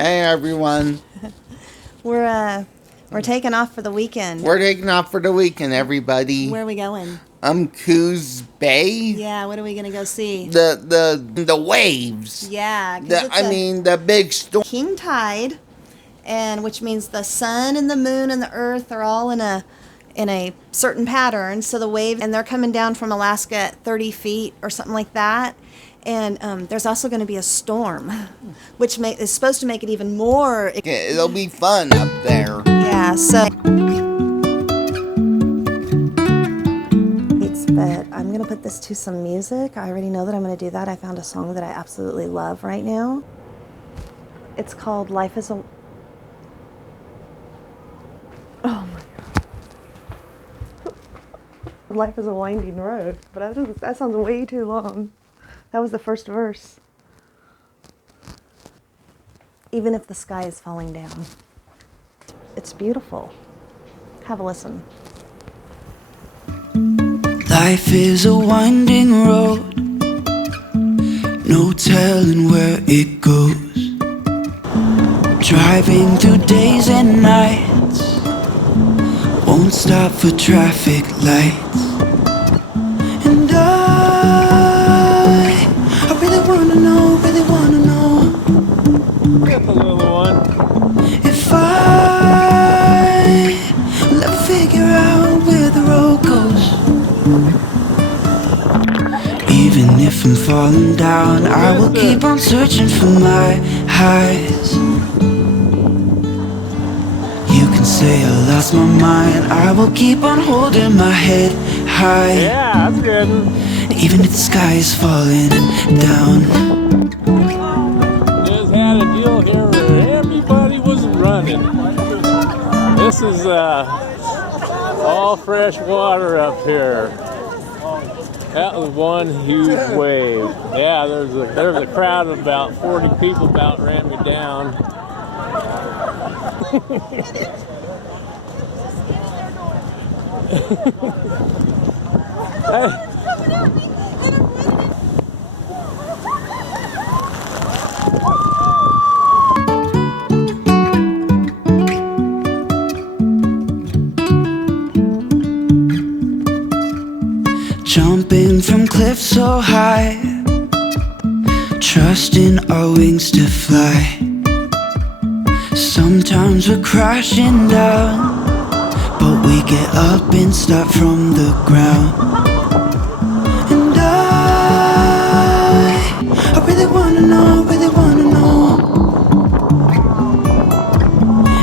Hey everyone. We're taking off for the weekend. We're taking off for the weekend, everybody. Where are we going? Coos Bay. Yeah, what are we gonna go see? The waves. Yeah, the big storm. King tide, and which means the sun and the moon and the earth are all in a certain pattern. So the waves, and they're coming down from Alaska at 30 feet or something like that. And there's also going to be a storm, which is supposed to make it even more. It'll be fun up there. Yeah, so. But I'm going to put this to some music. I already know that I'm going to do that. I found a song that I absolutely love right now. It's called Life is a... Oh my God. Life is a winding road. But that sounds way too long. That was the first verse. Even if the sky is falling down. It's beautiful. Have a listen. Life is a winding road, no telling where it goes. Driving through days and nights, won't stop for traffic lights. And I really wanna know, Get the little one. if I will ever figure out where the road goes. Even if I'm falling down, I will keep on searching for my highs. You can say I lost my mind, I will keep on holding my head high. Yeah, that's good. Even if the sky is falling down. Just had a deal here where everybody was running. This is all fresh water up here. That was one huge wave. Yeah, there's a crowd of about 40 people about ran me down. Jumping from cliffs so high, trusting our wings to fly. Sometimes we're crashing down, but we get up and start from the ground. And I really wanna know,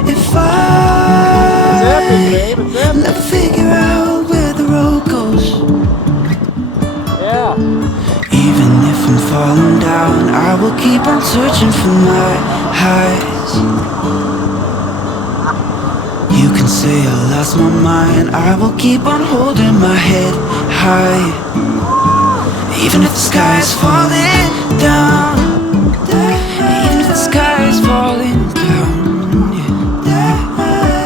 if I never figure out where the road goes. Even if I'm falling down, I will keep on searching for my highs. You can say I lost my mind, I will keep on holding my head high. Even if the sky is falling down, even if the sky is falling down, yeah.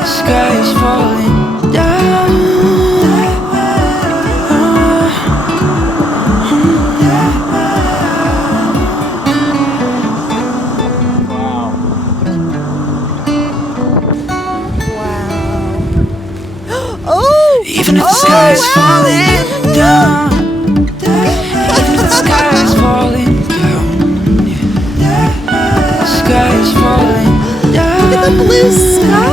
The sky is falling down. Even if the sky is falling down, even if the sky is falling down, yeah. The sky is falling down. Look at the blue sky.